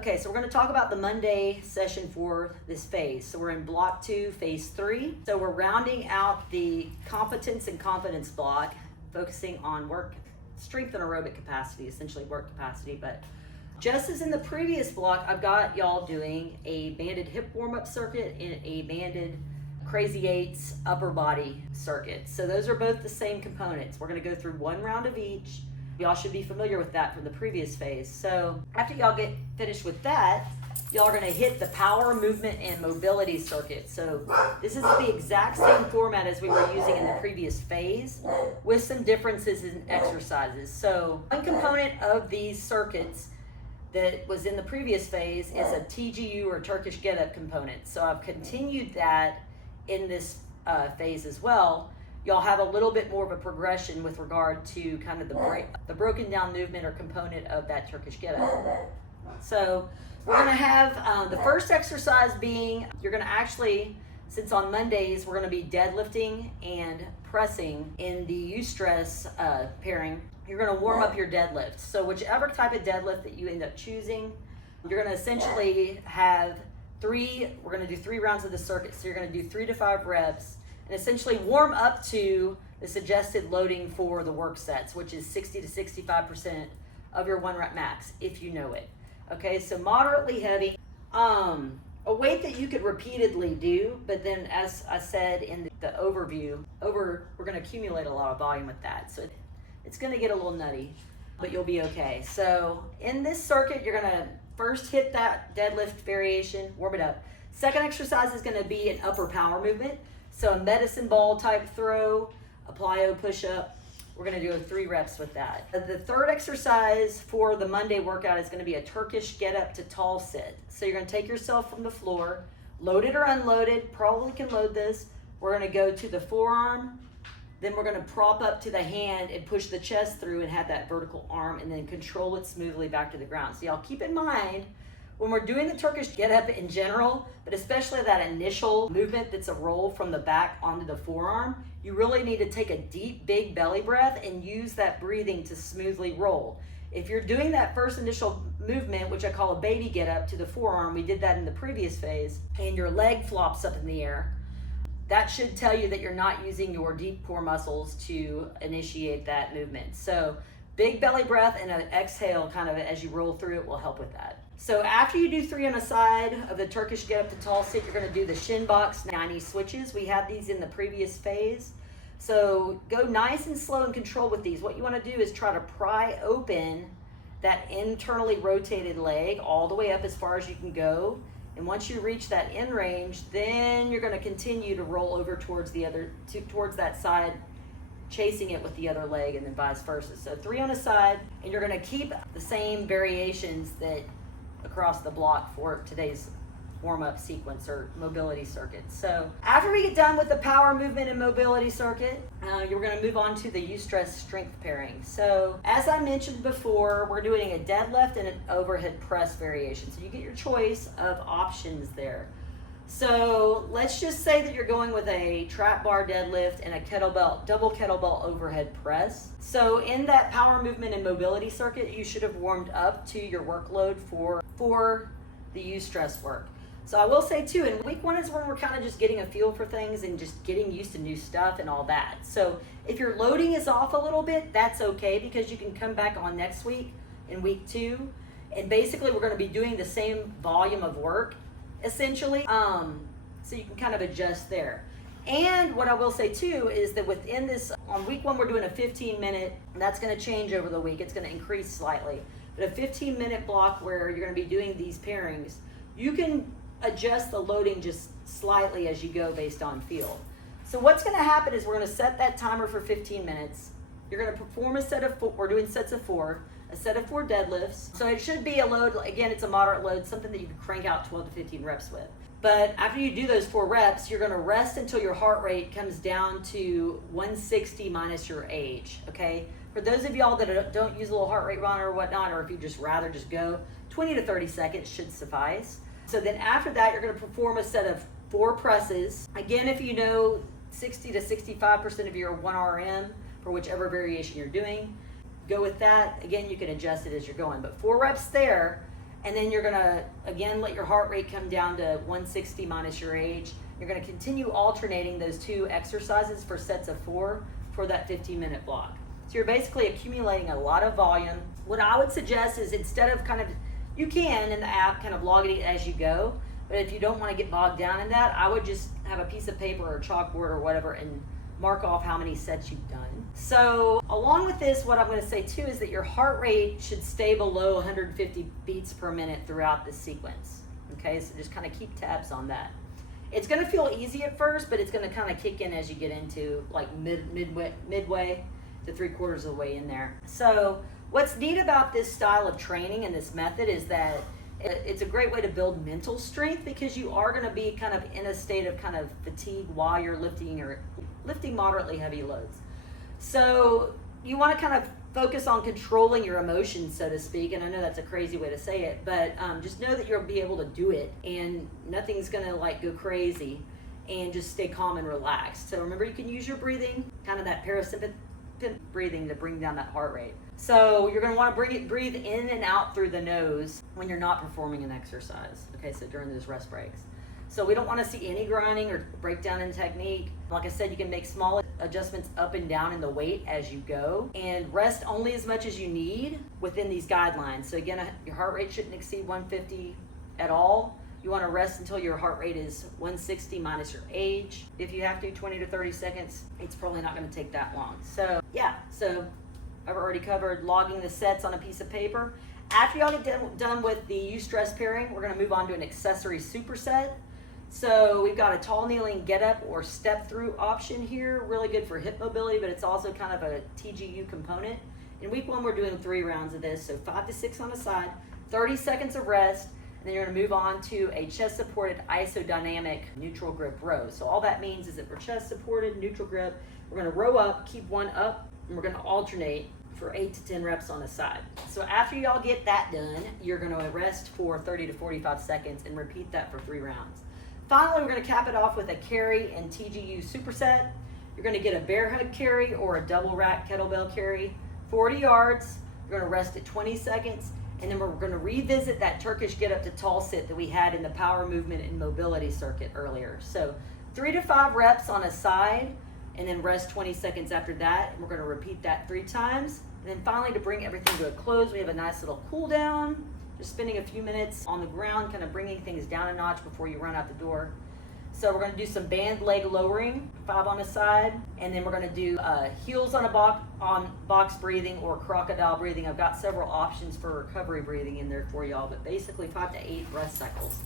Okay, so we're going to talk about the Monday session for this phase. So we're in block 2, phase 3. So we're rounding out the competence and confidence block, focusing on work, strength and aerobic capacity, essentially work capacity. But just as in the previous block, I've got y'all doing a banded hip warm-up circuit and a banded Crazy Eights upper body circuit. So those are both the same components. We're going to go through one round of each. Y'all should be familiar with that from the previous phase. So after y'all get finished with that, y'all are going to hit the power, movement, and mobility circuit. So this is the exact same format as we were using in the previous phase, with some differences in exercises. So one component of these circuits that was in the previous phase is a TGU, or Turkish get-up component. So I've continued that in this phase as well. Y'all have a little bit more of a progression with regard to kind of the broken down movement or component of that Turkish get-up. So we're going to have the first exercise being, you're going to actually, since on Mondays we're going to be deadlifting and pressing in the Eustress pairing, you're going to warm up your deadlift. So whichever type of deadlift that you end up choosing, you're going to essentially have we're going to do 3 rounds of the circuit. So you're going to do 3 to 5 reps and essentially warm up to the suggested loading for the work sets, which is 60 to 65% of your 1 rep max, if you know it. Okay, so moderately heavy, a weight that you could repeatedly do, but then as I said in the overview, we're going to accumulate a lot of volume with that. So it's going to get a little nutty, but you'll be okay. So in this circuit, you're going to first hit that deadlift variation, warm it up. Second exercise is going to be an upper power movement. So a medicine ball type throw, a plyo push-up. We're going to do 3 reps with that. The third exercise for the Monday workout is going to be a Turkish get up to tall sit. So you're going to take yourself from the floor, loaded or unloaded, probably can load this. We're going to go to the forearm, then we're going to prop up to the hand and push the chest through and have that vertical arm, and then control it smoothly back to the ground. So y'all keep in mind, when we're doing the Turkish get up in general, but especially that initial movement that's a roll from the back onto the forearm, you really need to take a deep, big belly breath and use that breathing to smoothly roll. If you're doing that first initial movement, which I call a baby get up to the forearm, we did that in the previous phase, and your leg flops up in the air, that should tell you that you're not using your deep core muscles to initiate that movement. So big belly breath and an exhale kind of as you roll through it will help with that. So after you do 3 on a side of the Turkish get up to tall sit, you're going to do the shin box 90 switches. We had these in the previous phase. So go nice and slow and controlled with these. What you want to do is try to pry open that internally rotated leg all the way up as far as you can go. And once you reach that end range, then you're going to continue to roll over towards towards that side, chasing it with the other leg, and then vice versa. So 3 on a side, and you're going to keep the same variations that across the block for today's warm-up sequence or mobility circuit. So after we get done with the power movement and mobility circuit, you're going to move on to the Eustress strength pairing. So as I mentioned before, we're doing a deadlift and an overhead press variation. So you get your choice of options there. So let's just say that you're going with a trap bar deadlift and a double kettlebell overhead press. So in that power movement and mobility circuit, you should have warmed up to your workload for the Eustress work. So I will say too, in week 1 is when we're kind of just getting a feel for things and just getting used to new stuff and all that. So if your loading is off a little bit, that's okay, because you can come back on next week in week 2. And basically we're going to be doing the same volume of work essentially. So you can kind of adjust there. And what I will say too is that within this, on week 1, we're doing a 15-minute, and that's going to change over the week. It's going to increase slightly, but a 15-minute block where you're going to be doing these pairings, you can adjust the loading just slightly as you go based on feel. So what's going to happen is we're going to set that timer for 15 minutes. You're going to perform a set of 4, we're doing sets of 4, a set of 4 deadlifts. So it should be a load, again, it's a moderate load, something that you can crank out 12 to 15 reps with. But after you do those 4 reps, you're going to rest until your heart rate comes down to 160 minus your age, okay? For those of y'all that don't use a little heart rate monitor or whatnot, or if you just rather just go, 20 to 30 seconds should suffice. So then after that, you're going to perform a set of 4 presses. Again, if you know 60 to 65% of your 1 RM for whichever variation you're doing, go with that. Again, you can adjust it as you're going, but 4 reps there. And then you're gonna, again, let your heart rate come down to 160 minus your age. You're gonna continue alternating those 2 exercises for sets of 4 for that 15-minute block. So you're basically accumulating a lot of volume. What I would suggest is, instead of you can in the app kind of log it as you go, but if you don't want to get bogged down in that, I would just have a piece of paper or chalkboard or whatever and mark off how many sets you've done. So along with this, what I'm going to say too is that your heart rate should stay below 150 beats per minute throughout this sequence. Okay, so just kind of keep tabs on that. It's going to feel easy at first, but it's going to kind of kick in as you get into like midway to 3/4 of the way in there. So what's neat about this style of training and this method is that it's a great way to build mental strength, because you are going to be kind of in a state of kind of fatigue while you're lifting moderately heavy loads. So you want to kind of focus on controlling your emotions, so to speak. And I know that's a crazy way to say it, but just know that you'll be able to do it and nothing's going to like go crazy, and just stay calm and relaxed. So remember, you can use your breathing, kind of that parasympathetic breathing, to bring down that heart rate. So you're going to want to breathe in and out through the nose when you're not performing an exercise. Okay, so during those rest breaks. So we don't want to see any grinding or breakdown in technique. Like I said, you can make small adjustments up and down in the weight as you go, and rest only as much as you need within these guidelines. So again, your heart rate shouldn't exceed 150 at all. You want to rest until your heart rate is 160 minus your age. If you have to, 20 to 30 seconds, it's probably not going to take that long. So yeah, so I've already covered logging the sets on a piece of paper. After y'all get done with the Eustress pairing, we're going to move on to an accessory superset. So we've got a tall kneeling get up or step through option here, really good for hip mobility, but it's also kind of a TGU component. In week 1, we're doing 3 rounds of this, so 5 to 6 on the side, 30 seconds of rest, and then you're going to move on to a chest supported isodynamic neutral grip row. So all that means is that for chest supported neutral grip, we're going to row up, keep one up, and we're going to alternate for 8 to 10 reps on the side. So after y'all get that done, you're going to rest for 30 to 45 seconds and repeat that for 3 rounds. Finally, we're going to cap it off with a carry and TGU superset. You're going to get a bear hug carry or a double rack kettlebell carry, 40 yards. You're going to rest at 20 seconds, and then we're going to revisit that Turkish get up to tall sit that we had in the power movement and mobility circuit earlier. So 3 to 5 reps on a side, and then rest 20 seconds after that. And we're going to repeat that 3 times. And then finally, to bring everything to a close, we have a nice little cool down. Just spending a few minutes on the ground, kind of bringing things down a notch before you run out the door. So we're going to do some band leg lowering, 5 on a side, and then we're going to do heels on box breathing or crocodile breathing. I've got several options for recovery breathing in there for y'all, but basically 5 to 8 rest cycles.